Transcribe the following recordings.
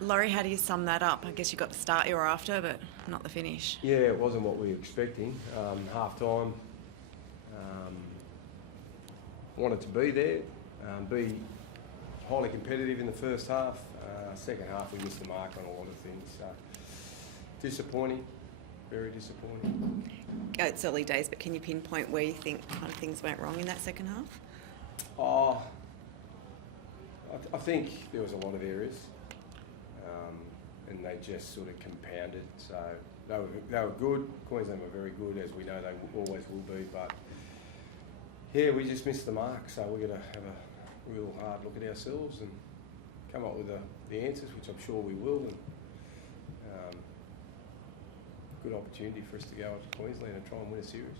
Laurie, how do you sum that up? I guess you got the start you were after, but not the finish. Yeah, it wasn't what we were expecting. Half time, wanted to be there, be highly competitive in the first half. Second half, we missed the mark on a lot of things. So disappointing, very disappointing. It's early days, but can you pinpoint where you think kind of things went wrong in that second half? I think there was a lot of areas, and they just sort of compounded. So they were good. Queensland were very good, as we know they always will be. But yeah, we just missed the mark. So we're going to have a real hard look at ourselves and come up with the answers, which I'm sure we will. And good opportunity for us to go up to Queensland and try and win a series.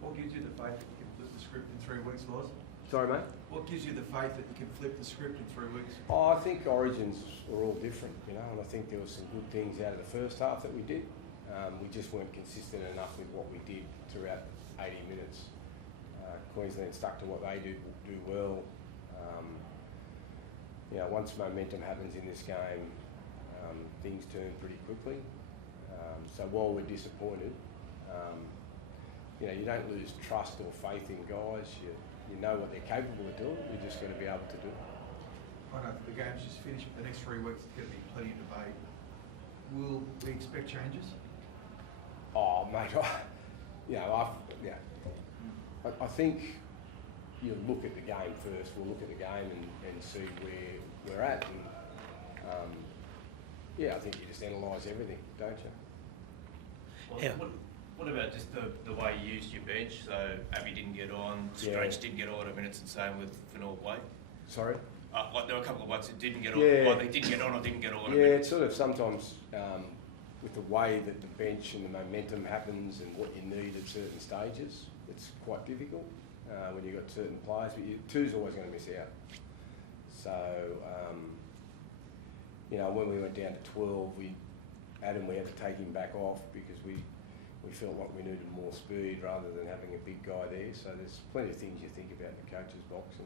What gives you the faith that you can flip the script in 3 weeks, Loz? Sorry, mate? What gives you the faith that you can flip the script in 3 weeks? I think Origins were all different, and I think there were some good things out of the first half that we did. We just weren't consistent enough with what we did throughout 80 minutes. Queensland stuck to what they do well. Once momentum happens in this game, things turn pretty quickly. So while we're disappointed, you don't lose trust or faith in guys. You know what they're capable of doing. You're just going to be able to do it. I know the game's just finished, but the next 3 weeks there's going to be plenty of debate. Will we expect changes? Oh, mate, I think you look at the game first. We'll look at the game and see where we're at. And, I think you just analyse everything, don't you? Well, Yeah. What about just the way you used your bench? So Abby didn't get on, Strange didn't get all the minutes, and same with Fanor Blake. Sorry? Like there were a couple of blokes that didn't get on. Yeah. Like they didn't get on or didn't get all the Yeah, minutes. it's sort of sometimes with the way that the bench and the momentum happens and what you need at certain stages, it's quite difficult when you've got certain players. But two's always going to miss out. So, when we went down to 12, we had to take him back off because we felt like we needed more speed rather than having a big guy there. So there's plenty of things you think about in the coach's box.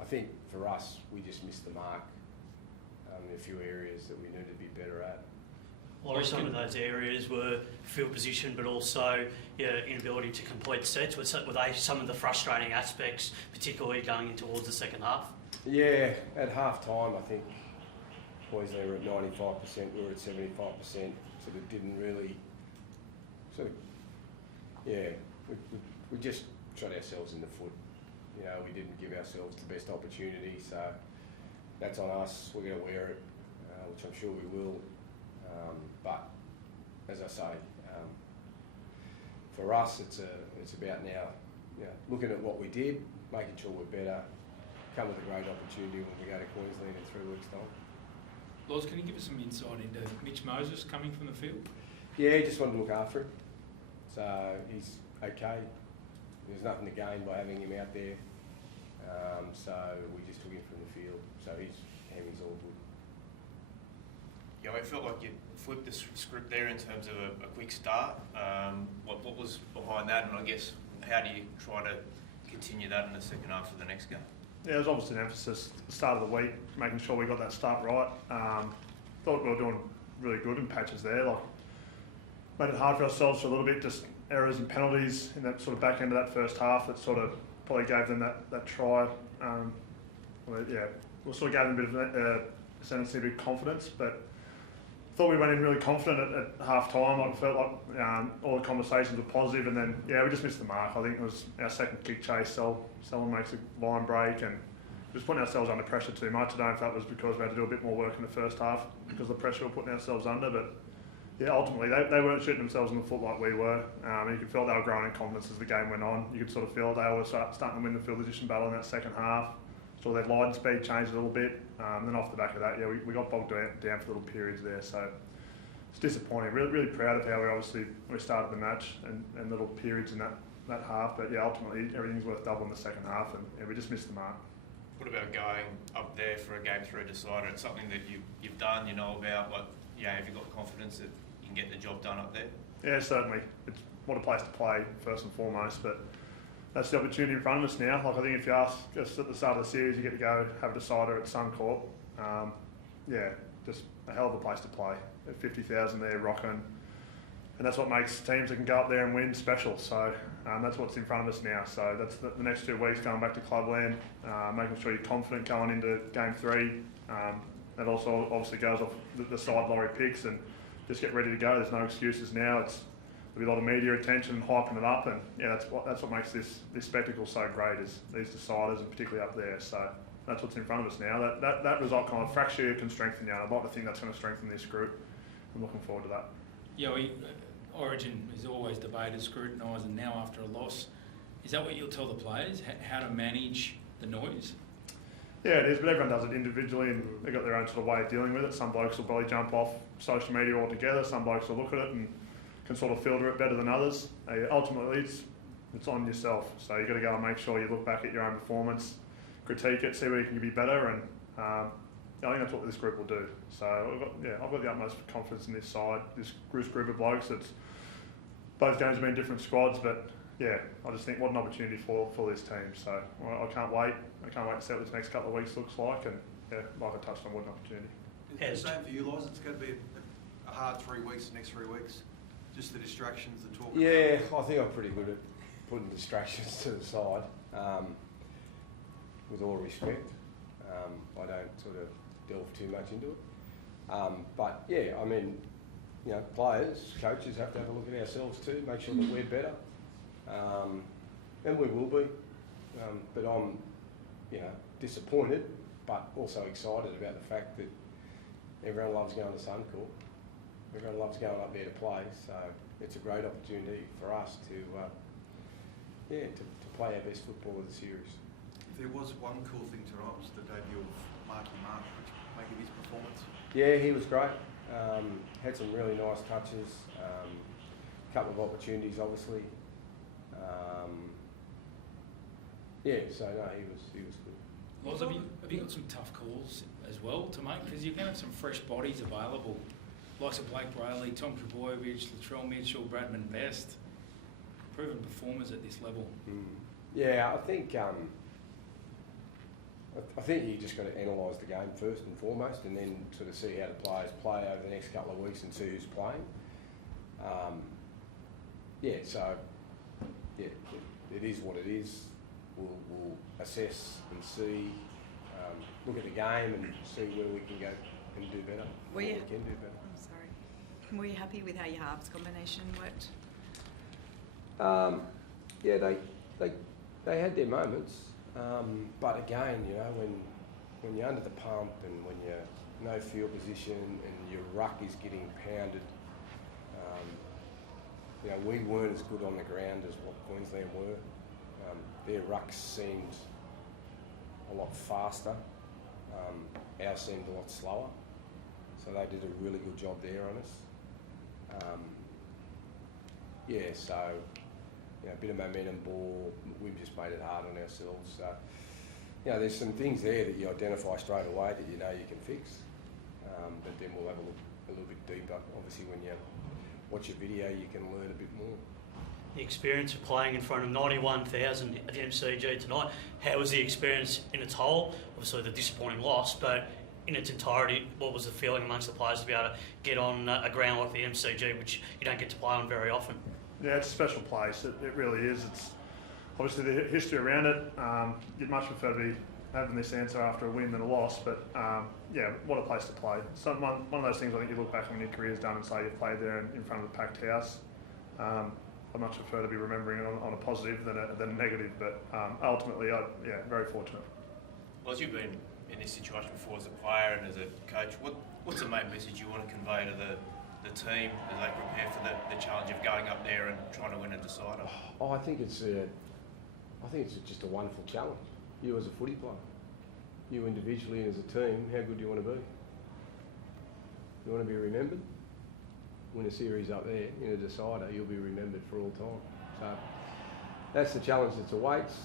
I think for us, we just missed the mark in a few areas that we needed to be better at. Laurie, some of those areas were field position, but also inability to complete sets. Were they some of the frustrating aspects, particularly going in towards the second half? Yeah, at half time, I think Queensland were at 95%, we were at 75%, sort of didn't really, we just shot ourselves in the foot. We didn't give ourselves the best opportunity, so that's on us. We're going to wear it, which I'm sure we will. But as I say, for us, it's about now, looking at what we did, making sure we're better, come with a great opportunity when we go to Queensland in 3 weeks' time. Loz, can you give us some insight into Mitch Moses coming from the field? Yeah, just wanted to look after him. So he's okay. There's nothing to gain by having him out there. So we just took him from the field. So his hammies all good. Yeah, it felt like you flipped the script there in terms of a quick start. What was behind that, and I guess how do you try to continue that in the second half of the next game? Yeah, it was obviously an emphasis at the start of the week, making sure we got that start right. Thought we were doing really good in patches there. Made it hard for ourselves for a little bit, just errors and penalties in that sort of back end of that first half that sort of probably gave them that try. We sort of gave them a bit of a ascendancy, a bit of confidence, but thought we went in really confident at half time. I felt like all the conversations were positive, and then we just missed the mark. I think it was our second kick chase. Someone makes a line break, and just putting ourselves under pressure too much. I don't know if that was because we had to do a bit more work in the first half because of the pressure we're putting ourselves under, but ultimately they weren't shooting themselves in the foot like we were. And you could feel they were growing in confidence as the game went on. You could sort of feel they were starting to win the field position battle in that second half. So their line speed changed a little bit. Then off the back of that, we got bogged down for little periods there. So it's disappointing. Really proud of how we started the match and little periods in that half. But ultimately everything's worth double in the second half, and we just missed the mark. What about going up there for a game 3 decider? It's something that you've done, you know about. Have you got confidence that you can get the job done up there? Yeah, certainly. It's what a place to play first and foremost. But that's the opportunity in front of us now. Like I think if you ask us at the start of the series, you get to go have a decider at Suncorp. Yeah, just a hell of a place to play. At 50,000 there, rocking. And that's what makes teams that can go up there and win special. So that's what's in front of us now. So that's the next 2 weeks going back to clubland, making sure you're confident going into game 3. That also obviously goes off the side Laurie picks, and just get ready to go. There's no excuses now. There'll be a lot of media attention and hyping it up, and yeah, that's what makes this spectacle so great, is these deciders, and particularly up there. So that's what's in front of us now. That result kind of fracture can strengthen you. I'd like to think that's going to strengthen this group. I'm looking forward to that. Yeah, Origin is always debated, scrutinised, and now after a loss, is that what you'll tell the players, how to manage the noise? Yeah, it is, but everyone does it individually, and they've got their own sort of way of dealing with it. Some blokes will probably jump off social media altogether. Some blokes will look at it and can sort of filter it better than others. Ultimately, it's on yourself. So you've got to go and make sure you look back at your own performance, critique it, see where you can be better, and I think that's what this group will do. So I've got the utmost confidence in this side, this group of blokes. Both games have been different squads, but yeah, I just think what an opportunity for this team. So I can't wait. I can't wait to see what this next couple of weeks looks like, and yeah, like I touched on, what an opportunity. It's the same for you, Loz. It's going to be a hard 3 weeks, the next 3 weeks. Just the distractions, the talk. Yeah, I think I'm pretty good at putting distractions to the side, with all respect. I don't sort of delve too much into it. But yeah, I mean, you know, players, coaches have to have a look at ourselves too, make sure that we're better. And we will be. But I'm, you know, disappointed, but also excited about the fact that everyone loves going to Suncorp. Everyone loves going up there to play, so it's a great opportunity for us to play our best football of the series. If there was one cool thing tonight, was the debut of Marky Mark, which make of his performance. Yeah, he was great. Had some really nice touches. A couple of opportunities, obviously. Yeah, so no, he was good. Loz, have you got some tough calls as well to make? Because you're going to have some fresh bodies available, likes of Blake Brayley, Tom Trebojevic, Latrell Mitchell, Bradman Best, proven performers at this level. Yeah, I think you just got to analyse the game first and foremost, and then sort of see how the players play over the next couple of weeks and see who's playing. It is what it is. We'll assess and see, look at the game and see where we can go and do better. We can do better. I'm sorry. Were you happy with how your halves combination worked? Yeah, they had their moments, but again, you know, when you're under the pump and when you're no field position and your ruck is getting pounded, you know, we weren't as good on the ground as what Queensland were. Their rucks seemed a lot faster. Ours seemed a lot slower. So they did a really good job there on us. So you know, a bit of momentum ball. We've just made it hard on ourselves. So you know, there's some things there that you identify straight away that you know you can fix. But then we'll have a look a little bit deeper. Obviously, when you watch a video, you can learn a bit more. The experience of playing in front of 91,000 at the MCG tonight, how was the experience in its whole? Obviously the disappointing loss, but in its entirety, what was the feeling amongst the players to be able to get on a ground like the MCG, which you don't get to play on very often? Yeah, it's a special place. It really is. It's obviously the history around it. You'd much prefer to be having this answer after a win than a loss, but yeah, what a place to play. So one of those things I think you look back when your career's done and say you've played there in front of a packed house. I'd much prefer to be remembering it on a positive than a negative, but ultimately, very fortunate. Well, as you've been in this situation before as a player and as a coach, what's the main message you want to convey to the team as they prepare for the challenge of going up there and trying to win a decider? I think it's just a wonderful challenge. You as a footy player, you individually and as a team, how good do you want to be? You want to be remembered? Win a series up there in a decider, you'll be remembered for all time. So that's the challenge that awaits.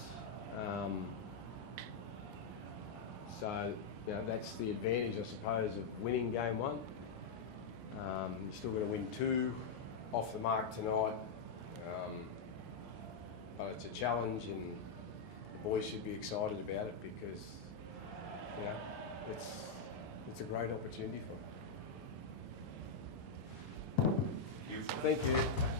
So you know, that's the advantage, I suppose, of winning game one. You're still going to win 2 off the mark tonight. but it's a challenge, and the boys should be excited about it because, you know, it's a great opportunity for them. Thank you.